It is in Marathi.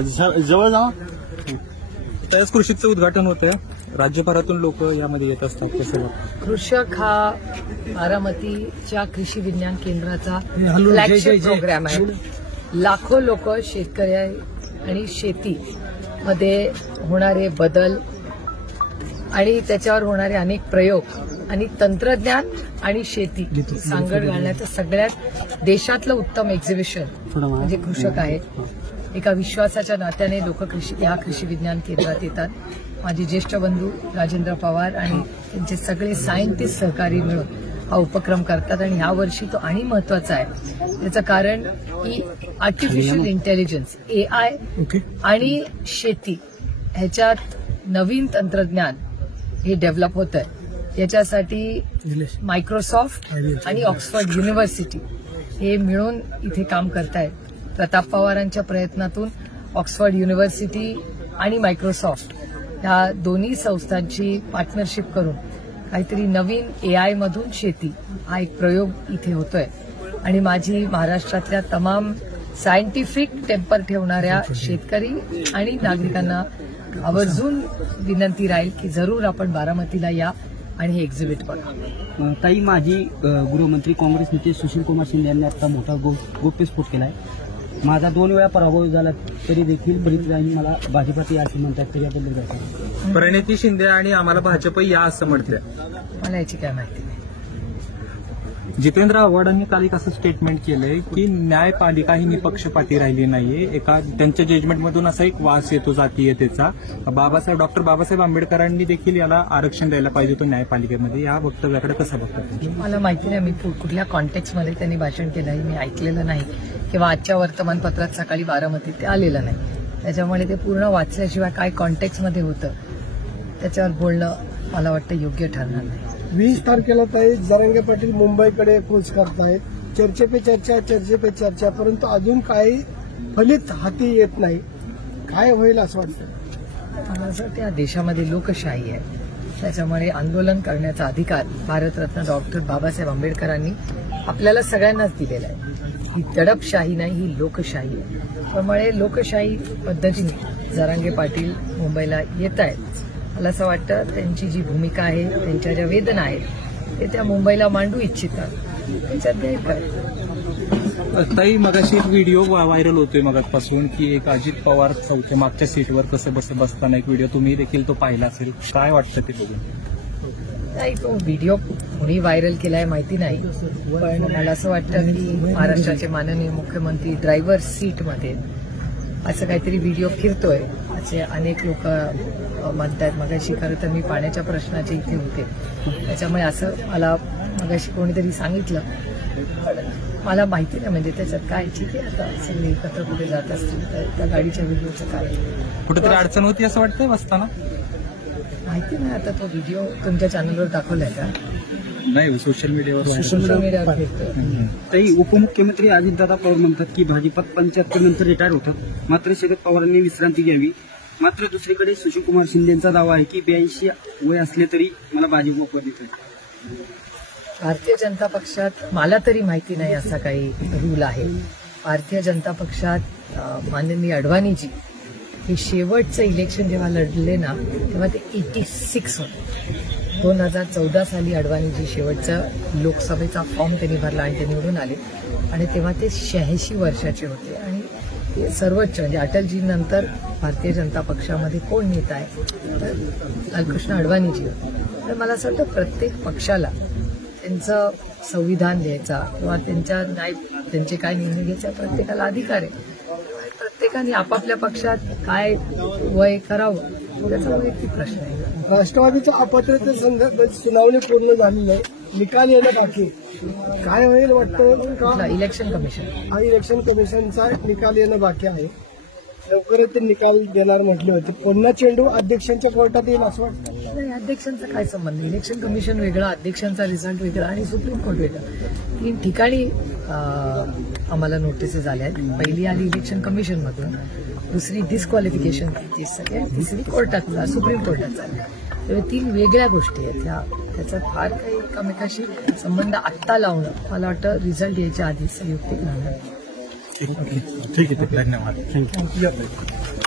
जरा जवळ जा. त्याच कृषीचं उद्घाटन होतं. राज्यभरातून लोक यामध्ये येत असतात. कसं कृषक हा बारामतीच्या कृषी विज्ञान केंद्राचा फ्लॅगशिप प्रोग्राम आहे. लाखो लोक शेतकरी आणि शेतीमध्ये होणारे बदल आणि त्याच्यावर होणारे अनेक प्रयोग आणि तंत्रज्ञान आणि शेती सांगड घालण्याचं सगळ्यात देशातलं उत्तम एक्झिबिशन म्हणजे कृषक आहे. एका विश्वासाच्या नात्याने लोक या कृषी विज्ञान केंद्रात येतात. माझे ज्येष्ठ बंधू राजेंद्र पवार आणि त्यांचे सगळे सायंटिस्ट सहकारी मिळून हा उपक्रम करतात आणि ह्या वर्षी तो आणि महत्वाचा आहे. त्याचं कारण की आर्टिफिशियल इंटेलिजन्स AI आणि शेती ह्याच्यात नवीन तंत्रज्ञान हे डेव्हलप होत आहे. याच्यासाठी मायक्रोसॉफ्ट आणि ऑक्सफर्ड युनिव्हर्सिटी हे मिळून इथे काम करतायत. प्रताप पवारांच्या प्रयत्नातून ऑक्सफर्ड युनिव्हर्सिटी आणि मायक्रोसॉफ्ट ह्या दोन्ही संस्थांची पार्टनरशिप करून काहीतरी नवीन AI मधून शेती हा एक प्रयोग इथे होतोय. आणि माझी महाराष्ट्रातल्या तमाम सायंटिफिक टेम्पर ठेवणाऱ्या शेतकरी आणि नागरिकांना आवर्जून विनंती राहील की जरूर आपण बारामतीला या आणि हे एक्झिबिट बघा. ताई, माजी गृहमंत्री काँग्रेस नेते सुशीलकुमार शिंदे यांनी आता मोठा गोप्यस्फोट केलाय. माझा 2 वेळा पराभव झाला तरी देखील बरीच मला भाजपात या असं म्हणतात. त्याच्याबद्दल काय? प्रणिती शिंदे आणि आम्हाला भाजप या असं म्हणते. मला याची काय माहिती नाही. जितेंद्र आव्हाडांनी काल एक असं स्टेटमेंट केलंय की न्यायपालिका ही निपक्षपाती राहिली नाहीये. एका त्यांच्या जजमेंटमधून असा एक वास येतो जातीयतेचा. डॉक्टर बाबासाहेब आंबेडकरांनी देखील याला आरक्षण द्यायला पाहिजे होतं न्यायपालिकेमध्ये. या वक्तव्याकडे कसं बघतात? मला माहिती नाही मी कुठल्या कॉन्टेक्स्टमध्ये त्यांनी भाषण केलं आहे मी ऐकलेलं नाही किंवा आजच्या वर्तमानपत्रात सकाळी बारामतीत ते आलेलं नाही. त्याच्यामुळे ते पूर्ण वाचल्याशिवाय काय कॉन्टेक्स्टमध्ये होतं त्याच्यावर बोलणं मला वाटतं योग्य ठरणार नाही. 20 तारखेला ताई जरांगे पाटील मुंबईकडे कूच करतायत. चर्चे पे चर्चा परंतु अजून काही फलित हाती येत नाही. काय होईल असं वाटतं? मला असं वाटतं या देशामध्ये लोकशाही आहे. त्याच्यामुळे आंदोलन करण्याचा अधिकार भारतरत्न डॉक्टर बाबासाहेब आंबेडकरांनी आपल्याला सगळ्यांनाच दिलेला आहे. ही दडपशाही नाही, ही लोकशाही आहे. त्यामुळे लोकशाही पद्धतीने जरांगे पाटील मुंबईला येत आहेत. मला असं वाटतं त्यांची जी भूमिका आहे त्यांच्या ज्या वेदना आहेत ते त्या मुंबईला मांडू इच्छितात. त्याच्यात द्यायला काय? ताई, मगाशी एक व्हिडिओ व्हायरल होतोय मगापासून की एक अजित पवार चौथ्या मागच्या सीटवर कसं बसताना एक व्हिडिओ तुम्ही देखील तो पाहिला असेल. काय वाटतं ते बघून? नाही, तो व्हिडिओ कोणी व्हायरल केलाय माहिती नाही. पण मला असं वाटतं की महाराष्ट्राचे माननीय मुख्यमंत्री ड्रायव्हर सीटमध्ये असं काहीतरी व्हिडिओ फिरतोय असे अनेक लोक म्हणतात. मगाशी खरं तर मी पाण्याच्या प्रश्नाचे इथे होते त्याच्यामुळे असं मला मगाशी कोणीतरी सांगितलं. पण मला माहिती नाही म्हणजे त्याच्यात काय. ठीक आहे, आता सगळे एकत्र कुठे जात असतील तर त्या गाडीच्या व्हिडिओचं काय कुठेतरी अडचण होती असं वाटतंय बसताना? माहिती नाही. आता तो व्हिडिओ तुमच्या चॅनलवर दाखवलाय का? नाही, सोशल मीडियावर फिरतोय. ताई, उपमुख्यमंत्री अजितदादा पवार म्हणतात की भाजपात 75 नंतर रिटायर होतं. मात्र शरद पवारांनी विश्रांती घ्यावी. मात्र दुसरीकडे सुशीलकुमार शिंदेचा दावा आहे की 82 वय असले तरी मला भाजप मोफत देत. भारतीय जनता पक्षात मला तरी माहिती नाही असा काही रूल आहे. भारतीय जनता पक्षात माननीय अडवाणीजी हे शेवटचं इलेक्शन जेव्हा लढले ना तेव्हा ते 86 होते. 2014 साली अडवाणीजी शेवटचा लोकसभेचा फॉर्म त्यांनी भरला आणि ते निवडून आले आणि तेव्हा ते 86 वर्षाचे होते. आणि ते सर्वोच्च म्हणजे अटलजीनंतर भारतीय जनता पक्षामध्ये कोण नेता आहे तर लालकृष्ण अडवाणीजी होते. तर मला असं वाटतं प्रत्येक पक्षाला त्यांचं संविधान द्यायचा किंवा त्यांचे काय निर्णय घ्यायचा प्रत्येकाला अधिकार आहे. प्रत्येकाने आपापल्या पक्षात काय वय करावं त्याचा वैयक्तिक प्रश्न आहे. राष्ट्रवादीच्या अपात्रतेसंदर्भात सुनावणी पूर्ण झाली नाही, निकाल येणं बाकी. काय होईल वाटतं का? इलेक्शन कमिशन हा इलेक्शन कमिशनचा निकाल येणं बाकी आहे. लवकरच ते निकाल देणार म्हटले होते. पुन्हा चेंडू अध्यक्षांच्या कोर्टात येईल असं वाटतं? नाही, अध्यक्षांचा काय संबंध? इलेक्शन कमिशन वेगळा, अध्यक्षांचा रिझल्ट वेगळा आणि सुप्रीम कोर्ट वेगळा. 3 ठिकाणी आम्हाला नोटीसेस आल्या आहेत. पहिली आली इलेक्शन कमिशनमधून, दुसरी डिस्क्वालिफिकेशन तिसरी कोर्टात सुप्रीम कोर्टात झाली. त्यामुळे 3 वेगळ्या गोष्टी आहेत. त्याचा फार काही एकमेकाशी संबंध आत्ता लावणं मला वाटतं रिझल्ट यायच्या आधी संयुक्तिक राहणार. ठीक आहे, धन्यवाद. थँक्यू.